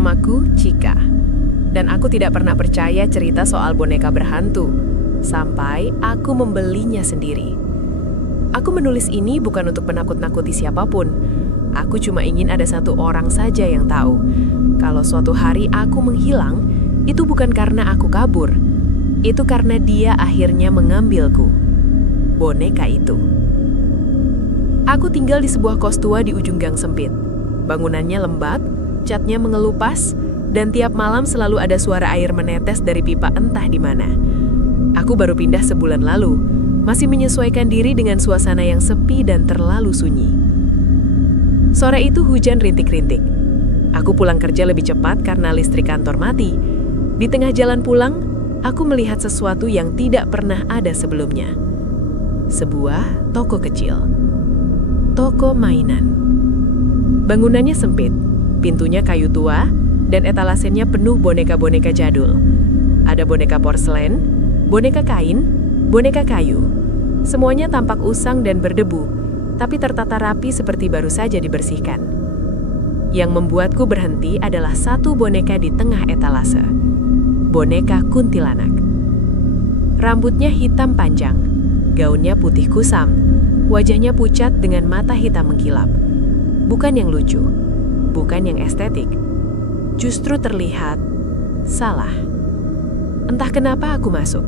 Namaku Chika, dan aku tidak pernah percaya cerita soal boneka berhantu, sampai aku membelinya sendiri. Aku menulis ini bukan untuk menakut-nakuti siapapun. Aku cuma ingin ada satu orang saja yang tahu, kalau suatu hari aku menghilang, itu bukan karena aku kabur. Itu karena dia akhirnya mengambilku. Boneka itu. Aku tinggal di sebuah kos tua di ujung gang sempit. Bangunannya lembab, catnya mengelupas, dan tiap malam selalu ada suara air menetes dari pipa entah di mana. Aku baru pindah sebulan lalu, masih menyesuaikan diri dengan suasana yang sepi dan terlalu sunyi. Sore itu hujan rintik-rintik. Aku pulang kerja lebih cepat karena listrik kantor mati. Di tengah jalan pulang, aku melihat sesuatu yang tidak pernah ada sebelumnya. Sebuah toko kecil. Toko mainan. Bangunannya sempit, pintunya kayu tua, dan etalasenya penuh boneka-boneka jadul. Ada boneka porselen, boneka kain, boneka kayu. Semuanya tampak usang dan berdebu, tapi tertata rapi seperti baru saja dibersihkan. Yang membuatku berhenti adalah satu boneka di tengah etalase. Boneka kuntilanak. Rambutnya hitam panjang, gaunnya putih kusam, wajahnya pucat dengan mata hitam mengkilap. Bukan yang lucu, bukan yang estetik. Justru terlihat salah. Entah kenapa aku masuk.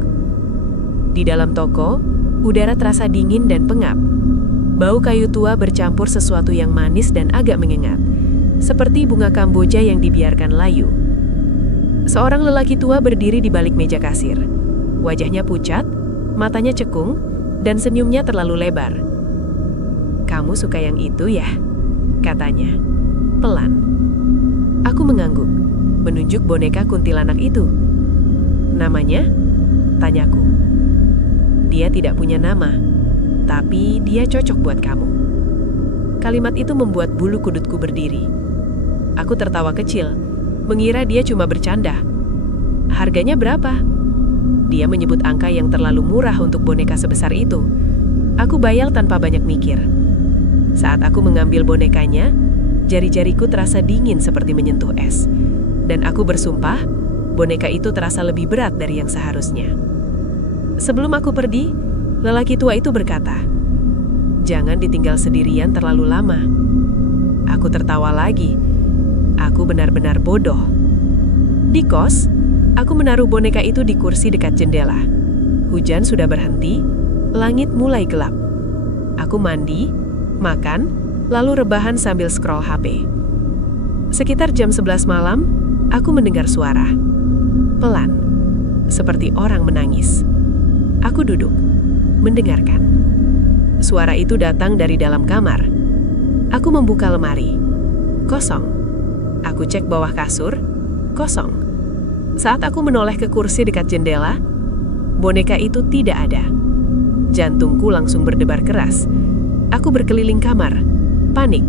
Di dalam toko, udara terasa dingin dan pengap. Bau kayu tua bercampur sesuatu yang manis dan agak menyengat, seperti bunga Kamboja yang dibiarkan layu. Seorang lelaki tua berdiri di balik meja kasir. Wajahnya pucat, matanya cekung, dan senyumnya terlalu lebar. "Kamu suka yang itu ya?" katanya, pelan. Aku mengangguk, menunjuk boneka kuntilanak itu. "Namanya?" tanyaku. "Dia tidak punya nama, tapi dia cocok buat kamu." Kalimat itu membuat bulu kudutku berdiri. Aku tertawa kecil, mengira dia cuma bercanda. "Harganya berapa?" Dia menyebut angka yang terlalu murah untuk boneka sebesar itu. Aku bayal tanpa banyak mikir. Saat aku mengambil bonekanya, jari-jariku terasa dingin seperti menyentuh es. Dan aku bersumpah, boneka itu terasa lebih berat dari yang seharusnya. Sebelum aku pergi, lelaki tua itu berkata, "Jangan ditinggal sendirian terlalu lama." Aku tertawa lagi. Aku benar-benar bodoh. Di kos, aku menaruh boneka itu di kursi dekat jendela. Hujan sudah berhenti, langit mulai gelap. Aku mandi, makan, lalu rebahan sambil scroll HP. Sekitar jam 11 malam, aku mendengar suara. Pelan, seperti orang menangis. Aku duduk, mendengarkan. Suara itu datang dari dalam kamar. Aku membuka lemari. Kosong. Aku cek bawah kasur. Kosong. Saat aku menoleh ke kursi dekat jendela, boneka itu tidak ada. Jantungku langsung berdebar keras. Aku berkeliling kamar, panik,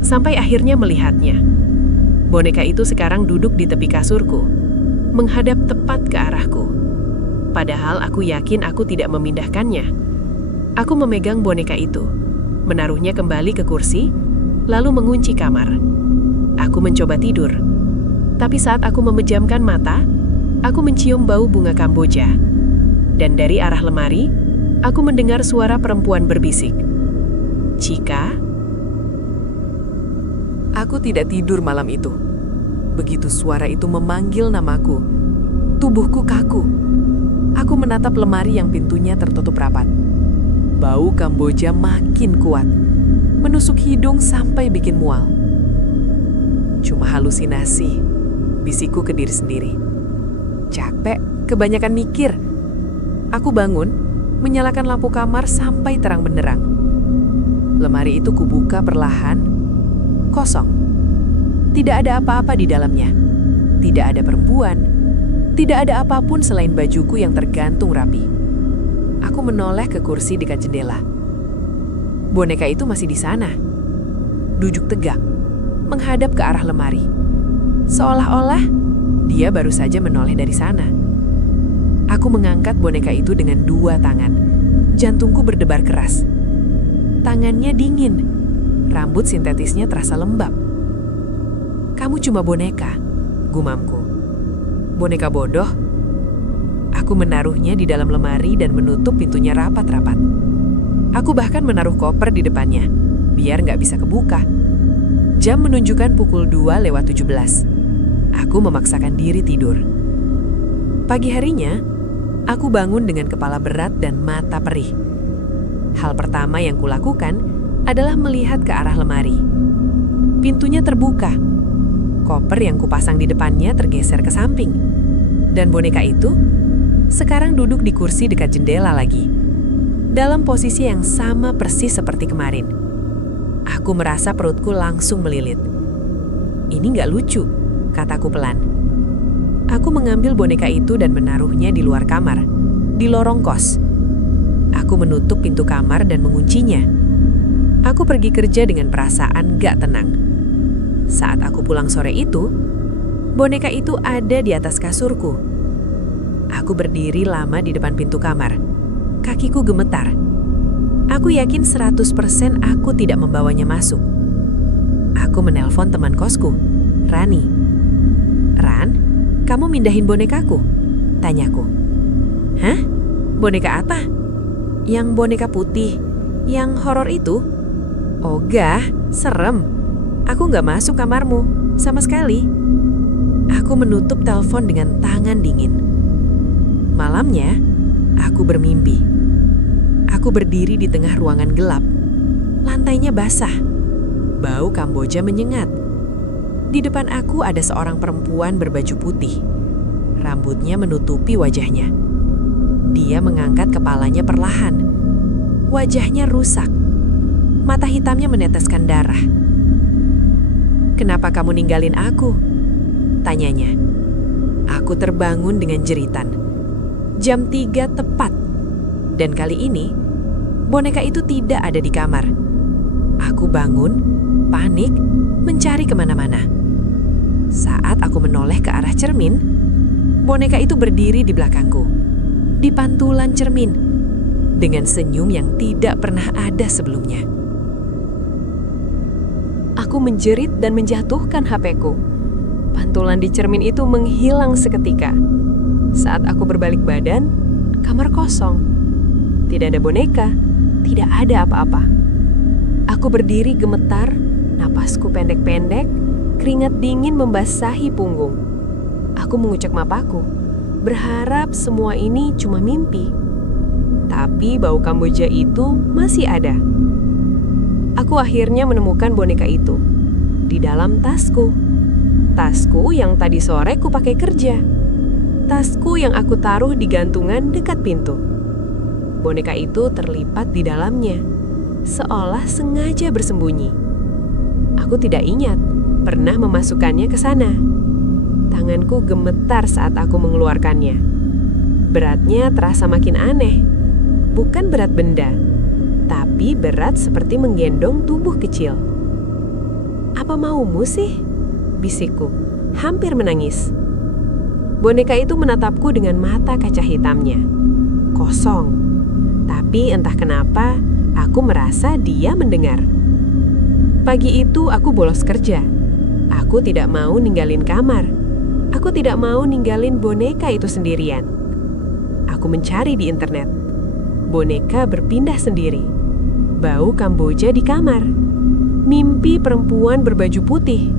sampai akhirnya melihatnya. Boneka itu sekarang duduk di tepi kasurku, menghadap tepat ke arahku. Padahal aku yakin aku tidak memindahkannya. Aku memegang boneka itu, menaruhnya kembali ke kursi, lalu mengunci kamar. Aku mencoba tidur. Tapi saat aku memejamkan mata, aku mencium bau bunga Kamboja. Dan dari arah lemari, aku mendengar suara perempuan berbisik. "Chika?" Aku tidak tidur malam itu. Begitu suara itu memanggil namaku, tubuhku kaku. Aku menatap lemari yang pintunya tertutup rapat. Bau Kamboja makin kuat, menusuk hidung sampai bikin mual. "Cuma halusinasi," bisikku ke diri sendiri. "Capek, kebanyakan mikir." Aku bangun, menyalakan lampu kamar sampai terang benderang. Lemari itu kubuka perlahan, kosong. Tidak ada apa-apa di dalamnya. Tidak ada perempuan. Tidak ada apapun selain bajuku yang tergantung rapi. Aku menoleh ke kursi dekat jendela. Boneka itu masih di sana. Duduk tegak, menghadap ke arah lemari. Seolah-olah dia baru saja menoleh dari sana. Aku mengangkat boneka itu dengan dua tangan. Jantungku berdebar keras. Tangannya dingin. Rambut sintetisnya terasa lembab. "Kamu cuma boneka," gumamku. Boneka bodoh. Aku menaruhnya di dalam lemari dan menutup pintunya rapat-rapat. Aku bahkan menaruh koper di depannya, biar nggak bisa kebuka. Jam menunjukkan pukul 2:17. Aku memaksakan diri tidur. Pagi harinya, aku bangun dengan kepala berat dan mata perih. Hal pertama yang kulakukan adalah melihat ke arah lemari. Pintunya terbuka. Koper yang kupasang di depannya tergeser ke samping. Dan boneka itu sekarang duduk di kursi dekat jendela lagi. Dalam posisi yang sama persis seperti kemarin. Aku merasa perutku langsung melilit. Ini nggak lucu, kataku pelan. Aku mengambil boneka itu dan menaruhnya di luar kamar, di lorong kos. Aku menutup pintu kamar dan menguncinya. Aku pergi kerja dengan perasaan gak tenang. Saat aku pulang sore itu, boneka itu ada di atas kasurku. Aku berdiri lama di depan pintu kamar. Kakiku gemetar. Aku yakin 100% aku tidak membawanya masuk. Aku menelpon teman kosku, Rani. "Ran, kamu mindahin bonekaku?" tanyaku. "Hah? Boneka apa?" "Yang boneka putih, yang horor itu?" "Ogah, serem. Aku nggak masuk kamarmu, sama sekali." Aku menutup telepon dengan tangan dingin. Malamnya, aku bermimpi. Aku berdiri di tengah ruangan gelap. Lantainya basah. Bau Kamboja menyengat. Di depan aku ada seorang perempuan berbaju putih. Rambutnya menutupi wajahnya. Dia mengangkat kepalanya perlahan. Wajahnya rusak. Mata hitamnya meneteskan darah. "Kenapa kamu ninggalin aku?" tanyanya. Aku terbangun dengan jeritan. Jam 3 tepat. Dan kali ini, boneka itu tidak ada di kamar. Aku bangun, panik, mencari kemana-mana. Saat aku menoleh ke arah cermin, boneka itu berdiri di belakangku, di pantulan cermin, dengan senyum yang tidak pernah ada sebelumnya. Aku menjerit dan menjatuhkan HP-ku. Pantulan di cermin itu menghilang seketika. Saat aku berbalik badan, kamar kosong. Tidak ada boneka, tidak ada apa-apa. Aku berdiri gemetar, napasku pendek-pendek, keringat dingin membasahi punggung. Aku mengucek mataku, berharap semua ini cuma mimpi. Tapi bau Kamboja itu masih ada. Aku akhirnya menemukan boneka itu di dalam tasku. Tasku yang tadi sore ku pakai kerja. Tasku yang aku taruh di gantungan dekat pintu. Boneka itu terlipat di dalamnya, seolah sengaja bersembunyi. Aku tidak ingat pernah memasukkannya ke sana. Tanganku gemetar saat aku mengeluarkannya. Beratnya terasa makin aneh. Bukan berat benda, tapi berat seperti menggendong tubuh kecil. "Apa maumu sih?" bisikku, hampir menangis. Boneka itu menatapku dengan mata kaca hitamnya. Kosong. Tapi entah kenapa, aku merasa dia mendengar. Pagi itu aku bolos kerja. Aku tidak mau ninggalin kamar. Aku tidak mau ninggalin boneka itu sendirian. Aku mencari di internet. Boneka berpindah sendiri. Bau Kamboja di kamar. Mimpi perempuan berbaju putih.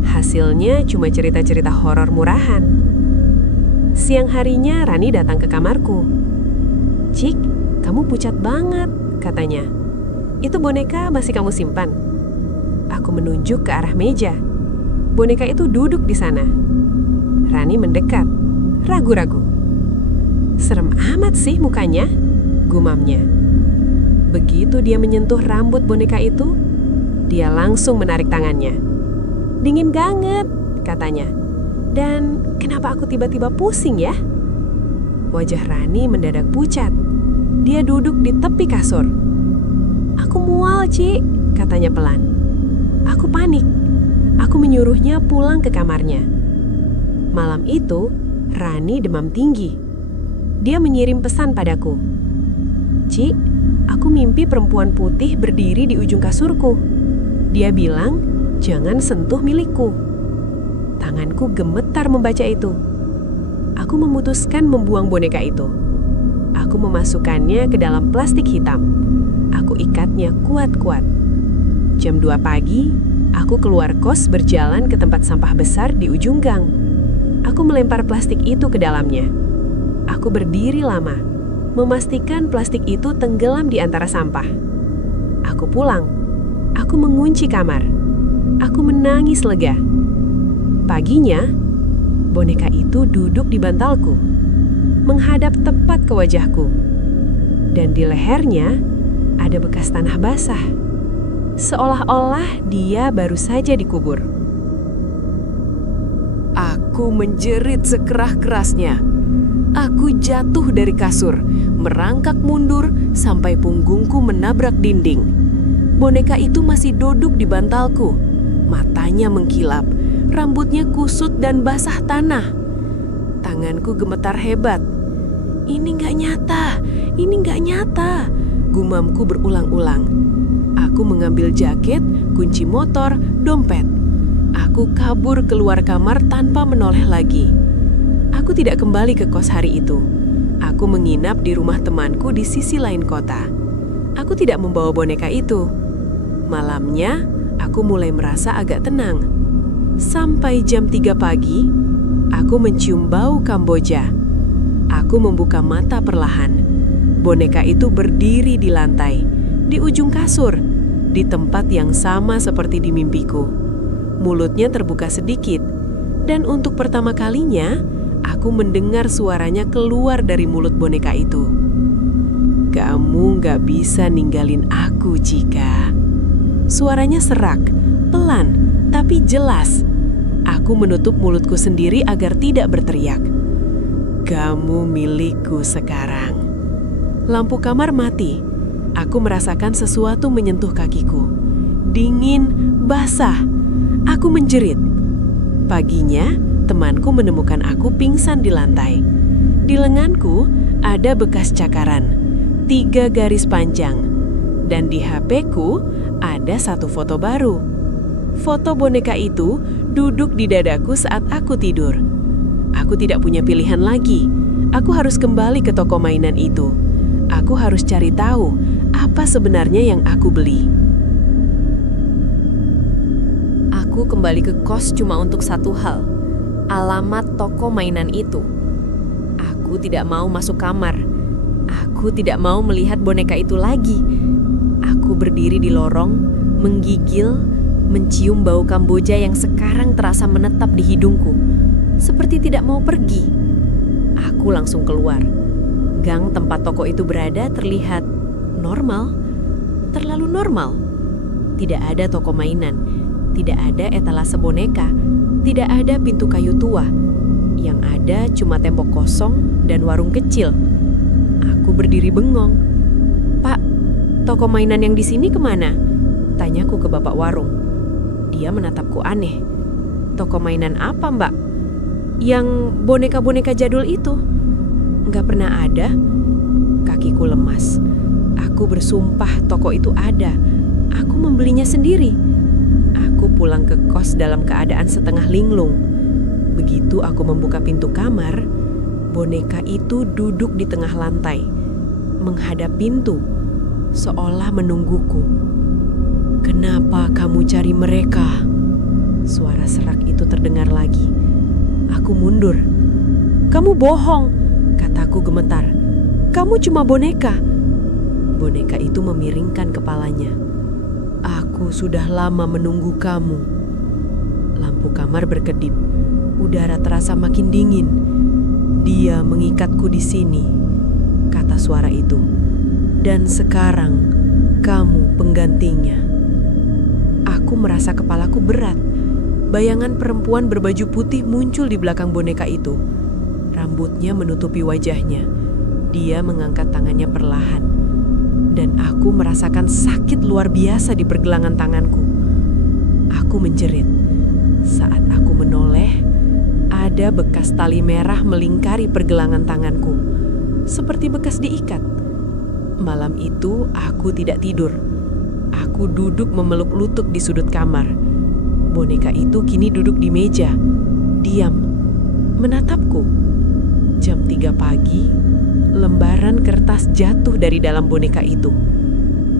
Hasilnya cuma cerita-cerita horor murahan. Siang harinya Rani datang ke kamarku. "Cik, kamu pucat banget," katanya. "Itu boneka masih kamu simpan?" Aku menunjuk ke arah meja. Boneka itu duduk di sana. Rani mendekat, ragu-ragu. "Serem amat sih mukanya," gumamnya. Begitu dia menyentuh rambut boneka itu, dia langsung menarik tangannya. "Dingin banget," katanya. "Dan kenapa aku tiba-tiba pusing ya?" Wajah Rani mendadak pucat. Dia duduk di tepi kasur. "Aku mual, Ci," katanya pelan. Aku panik. Aku menyuruhnya pulang ke kamarnya. Malam itu, Rani demam tinggi. Dia mengirim pesan padaku. "Ci, aku mimpi perempuan putih berdiri di ujung kasurku. Dia bilang, jangan sentuh milikku." Tanganku gemetar membaca itu. Aku memutuskan membuang boneka itu. Aku memasukkannya ke dalam plastik hitam. Aku ikatnya kuat-kuat. Jam 2 pagi, aku keluar kos berjalan ke tempat sampah besar di ujung gang. Aku melempar plastik itu ke dalamnya. Aku berdiri lama, memastikan plastik itu tenggelam di antara sampah. Aku pulang. Aku mengunci kamar. Aku menangis lega. Paginya, boneka itu duduk di bantalku, menghadap tepat ke wajahku. Dan di lehernya ada bekas tanah basah. Seolah-olah dia baru saja dikubur. Aku menjerit sekeras-kerasnya. Aku jatuh dari kasur, merangkak mundur sampai punggungku menabrak dinding. Boneka itu masih duduk di bantalku. Matanya mengkilap, rambutnya kusut dan basah tanah. Tanganku gemetar hebat. Ini nggak nyata, gumamku berulang-ulang. Aku mengambil jaket, kunci motor, dompet. Aku kabur keluar kamar tanpa menoleh lagi. Aku tidak kembali ke kos hari itu. Aku menginap di rumah temanku di sisi lain kota. Aku tidak membawa boneka itu. Malamnya, aku mulai merasa agak tenang. Sampai jam 3 pagi, aku mencium bau Kamboja. Aku membuka mata perlahan. Boneka itu berdiri di lantai, di ujung kasur, di tempat yang sama seperti di mimpiku. Mulutnya terbuka sedikit, dan untuk pertama kalinya, aku mendengar suaranya keluar dari mulut boneka itu. Kamu gak bisa ninggalin aku, Cika. Suaranya serak, pelan, tapi jelas. Aku menutup mulutku sendiri agar tidak berteriak. Kamu milikku sekarang. Lampu kamar mati. Aku merasakan sesuatu menyentuh kakiku. Dingin, basah. Aku menjerit. Paginya, temanku menemukan aku pingsan di lantai. Di lenganku ada bekas cakaran, 3 garis panjang. Dan di HP-ku ada 1 foto baru. Foto boneka itu duduk di dadaku saat aku tidur. Aku tidak punya pilihan lagi. Aku harus kembali ke toko mainan itu. Aku harus cari tahu apa sebenarnya yang aku beli. Aku kembali ke kos cuma untuk satu hal. Alamat toko mainan itu. Aku tidak mau masuk kamar. Aku tidak mau melihat boneka itu lagi. Aku berdiri di lorong, menggigil, mencium bau Kamboja yang sekarang terasa menetap di hidungku. Seperti tidak mau pergi. Aku langsung keluar. Gang tempat toko itu berada terlihat normal, terlalu normal. Tidak ada toko mainan, tidak ada etalase boneka, tidak ada pintu kayu tua. Yang ada cuma tembok kosong dan warung kecil. Aku berdiri bengong. Pak, toko mainan yang di sini kemana? Tanyaku ke bapak warung. Dia menatapku aneh. Toko mainan apa, Mbak? Yang boneka-boneka jadul itu. Nggak pernah ada. Kakiku lemas. Aku bersumpah toko itu ada. Aku membelinya sendiri. Aku pulang ke kos dalam keadaan setengah linglung. Begitu aku membuka pintu kamar, boneka itu duduk di tengah lantai, menghadap pintu, seolah menungguku. Kenapa kamu cari mereka? Suara serak itu terdengar lagi. Aku mundur. Kamu bohong, kataku gemetar. Kamu cuma boneka. Boneka itu memiringkan kepalanya. Aku sudah lama menunggu kamu. Lampu kamar berkedip. Udara terasa makin dingin. Dia mengikatku di sini, kata suara itu. Dan sekarang kamu penggantinya. Aku merasa kepalaku berat. Bayangan perempuan berbaju putih muncul di belakang boneka itu. Rambutnya menutupi wajahnya. Dia mengangkat tangannya perlahan. Dan aku merasakan sakit luar biasa di pergelangan tanganku. Aku menjerit. Saat aku menoleh, ada bekas tali merah melingkari pergelangan tanganku. Seperti bekas diikat. Malam itu aku tidak tidur. Aku duduk memeluk lutut di sudut kamar. Boneka itu kini duduk di meja, diam, menatapku. Jam 3 pagi, lembaran kertas jatuh dari dalam boneka itu.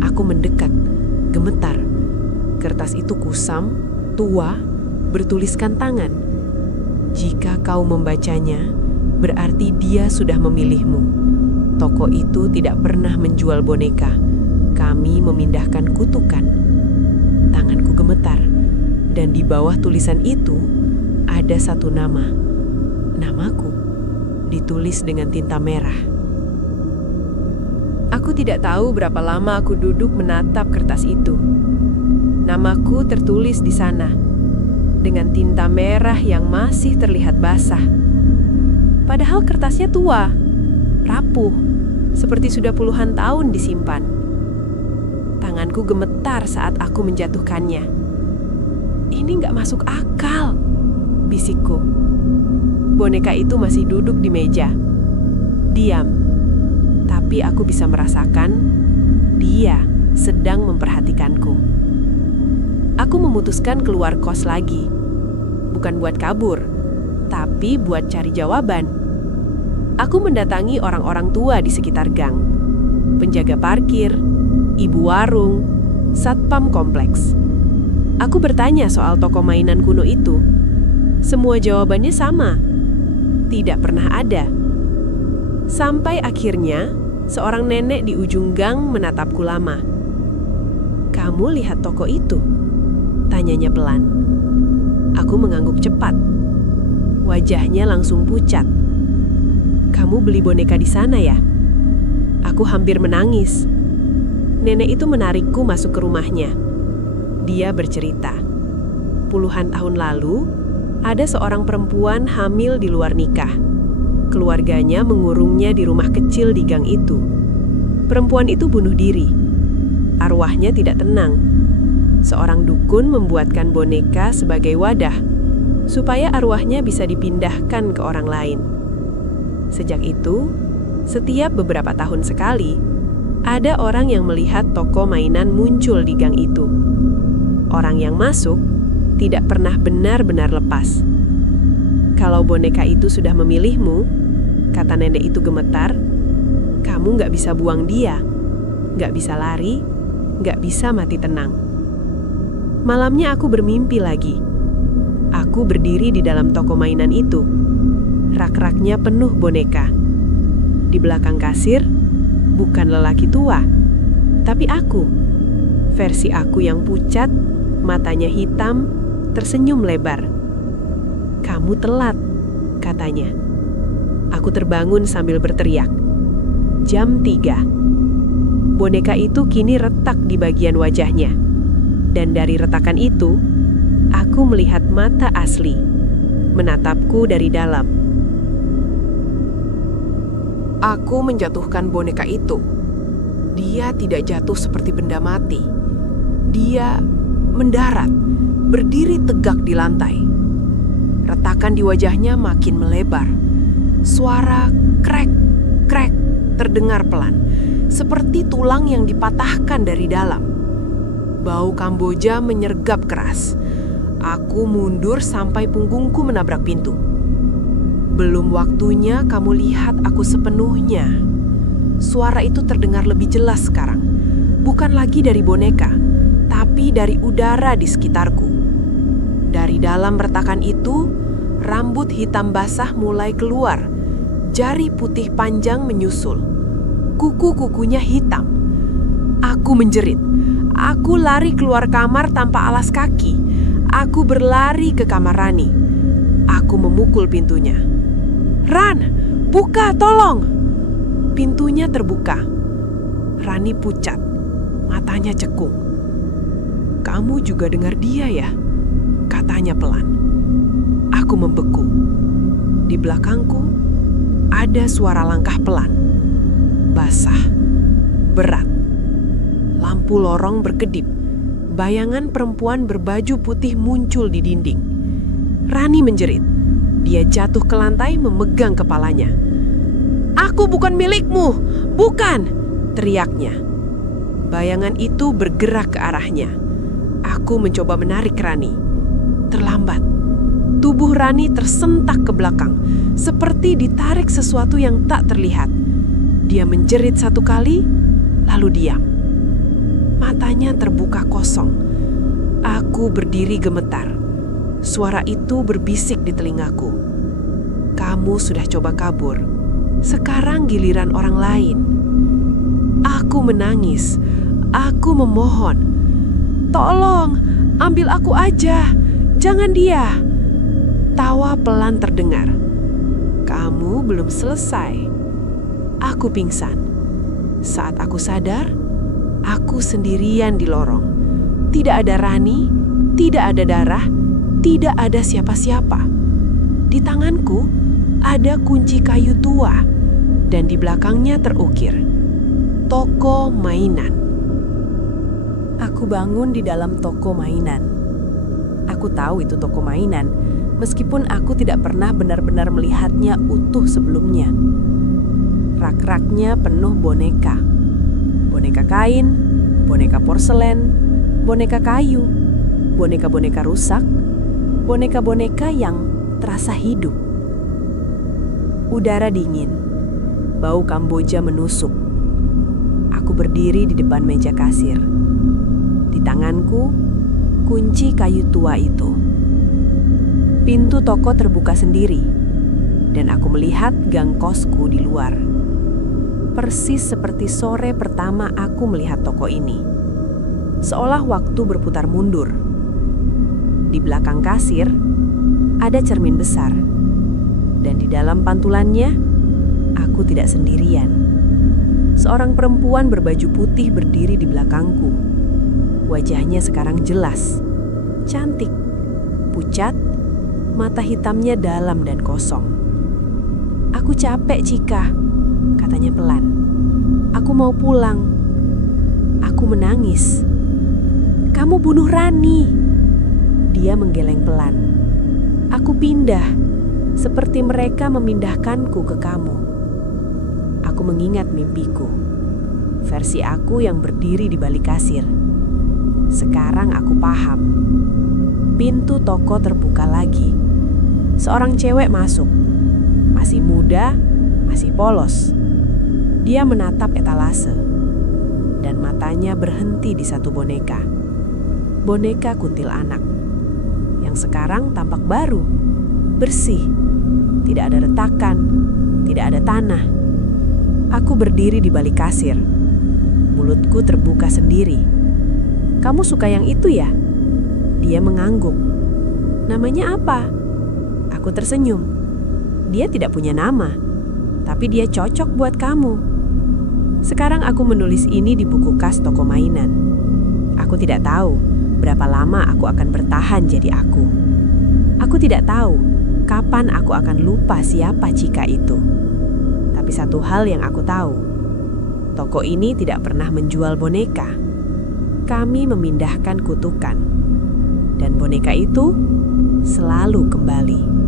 Aku mendekat, gemetar. Kertas itu kusam, tua, bertuliskan tangan. Jika kau membacanya, berarti dia sudah memilihmu. Toko itu tidak pernah menjual boneka. Kami memindahkan kutukan. Tanganku gemetar, dan di bawah tulisan itu ada satu nama. Namaku, ditulis dengan tinta merah. Aku tidak tahu berapa lama aku duduk menatap kertas itu. Namaku tertulis di sana, dengan tinta merah yang masih terlihat basah. Padahal kertasnya tua, rapuh, seperti sudah puluhan tahun disimpan. Tanganku gemetar saat aku menjatuhkannya. Ini nggak masuk akal, bisikku. Boneka itu masih duduk di meja, diam. Tapi aku bisa merasakan dia sedang memperhatikanku. Aku memutuskan keluar kos lagi. Bukan buat kabur, tapi buat cari jawaban. Aku mendatangi orang-orang tua di sekitar gang. Penjaga parkir, ibu warung, satpam kompleks. Aku bertanya soal toko mainan kuno itu. Semua jawabannya sama. Tidak pernah ada. Sampai akhirnya, seorang nenek di ujung gang menatapku lama. "Kamu lihat toko itu?" tanyanya pelan. Aku mengangguk cepat. Wajahnya langsung pucat. "Kamu beli boneka di sana ya?" Aku hampir menangis. Nenek itu menarikku masuk ke rumahnya. Dia bercerita. Puluhan tahun lalu, ada seorang perempuan hamil di luar nikah. Keluarganya mengurungnya di rumah kecil di gang itu. Perempuan itu bunuh diri. Arwahnya tidak tenang. Seorang dukun membuatkan boneka sebagai wadah, supaya arwahnya bisa dipindahkan ke orang lain. Sejak itu, setiap beberapa tahun sekali, ada orang yang melihat toko mainan muncul di gang itu. Orang yang masuk tidak pernah benar-benar lepas. "Kalau boneka itu sudah memilihmu," kata nenek itu gemetar, "kamu nggak bisa buang dia, nggak bisa lari, nggak bisa mati tenang." Malamnya aku bermimpi lagi. Aku berdiri di dalam toko mainan itu. Rak-raknya penuh boneka. Di belakang kasir, bukan lelaki tua, tapi aku. Versi aku yang pucat, matanya hitam, tersenyum lebar. "Kamu telat," katanya. Aku terbangun sambil berteriak. Jam 3. Boneka itu kini retak di bagian wajahnya. Dan dari retakan itu, aku melihat mata asli, menatapku dari dalam. Aku menjatuhkan boneka itu. Dia tidak jatuh seperti benda mati. Dia mendarat, berdiri tegak di lantai. Retakan di wajahnya makin melebar. Suara krek, krek terdengar pelan, seperti tulang yang dipatahkan dari dalam. Bau Kamboja menyergap keras. Aku mundur sampai punggungku menabrak pintu. "Belum waktunya kamu lihat aku sepenuhnya." Suara itu terdengar lebih jelas sekarang. Bukan lagi dari boneka, tapi dari udara di sekitarku. Dari dalam retakan itu, rambut hitam basah mulai keluar. Jari putih panjang menyusul. Kuku-kukunya hitam. Aku menjerit. Aku lari keluar kamar tanpa alas kaki. Aku berlari ke kamar Rani. Aku memukul pintunya. "Ran, buka, tolong!" Pintunya terbuka. Rani pucat, matanya cekung. "Kamu juga dengar dia ya?" katanya pelan. Aku membeku. Di belakangku ada suara langkah pelan, basah, berat. Lampu lorong berkedip. Bayangan perempuan berbaju putih muncul di dinding. Rani menjerit. Dia jatuh ke lantai memegang kepalanya. "Aku bukan milikmu! Bukan!" teriaknya. Bayangan itu bergerak ke arahnya. Aku mencoba menarik Rani. Terlambat. Tubuh Rani tersentak ke belakang, seperti ditarik sesuatu yang tak terlihat. Dia menjerit satu kali, lalu diam. Matanya terbuka kosong. Aku berdiri gemetar. Suara itu berbisik di telingaku. Kamu sudah coba kabur. Sekarang giliran orang lain. Aku menangis. Aku memohon. Tolong, ambil aku aja. Jangan dia. Tawa pelan terdengar. Kamu belum selesai. Aku pingsan. Saat aku sadar, aku sendirian di lorong. Tidak ada Rani, tidak ada darah, tidak ada siapa-siapa. Di tanganku ada kunci kayu tua dan di belakangnya terukir toko mainan. Aku bangun di dalam toko mainan. Aku tahu itu toko mainan, meskipun aku tidak pernah benar-benar melihatnya utuh sebelumnya. Rak-raknya penuh boneka. Boneka kain, boneka porselen, boneka kayu, boneka-boneka rusak, boneka-boneka yang terasa hidup. Udara dingin, bau Kamboja menusuk. Aku berdiri di depan meja kasir. Di tanganku, kunci kayu tua itu. Pintu toko terbuka sendiri, dan aku melihat gang kosku di luar. Persis seperti sore pertama aku melihat toko ini. Seolah waktu berputar mundur. Di belakang kasir, ada cermin besar. Dan di dalam pantulannya, aku tidak sendirian. Seorang perempuan berbaju putih berdiri di belakangku. Wajahnya sekarang jelas, cantik, pucat, mata hitamnya dalam dan kosong. Aku capek, Cika, katanya pelan. Aku mau pulang. Aku menangis. Kamu bunuh Rani. Dia menggeleng pelan. Aku pindah, seperti mereka memindahkanku ke kamu. Aku mengingat mimpiku. Versi aku yang berdiri di balik kasir. Sekarang aku paham. Pintu toko terbuka lagi. Seorang cewek masuk. Masih muda, masih polos. Dia menatap etalase. Dan matanya berhenti di satu boneka. Boneka kuntilanak. Yang sekarang tampak baru. Bersih. Tidak ada retakan. Tidak ada tanah. Aku berdiri di balik kasir. Mulutku terbuka sendiri. Kamu suka yang itu ya? Dia mengangguk. Namanya apa? Aku tersenyum. Dia tidak punya nama, tapi dia cocok buat kamu. Sekarang aku menulis ini di buku kas toko mainan. Aku tidak tahu berapa lama aku akan bertahan jadi aku. Aku tidak tahu kapan aku akan lupa siapa Cika itu. Tapi satu hal yang aku tahu, toko ini tidak pernah menjual boneka. Kami memindahkan kutukan, dan boneka itu selalu kembali.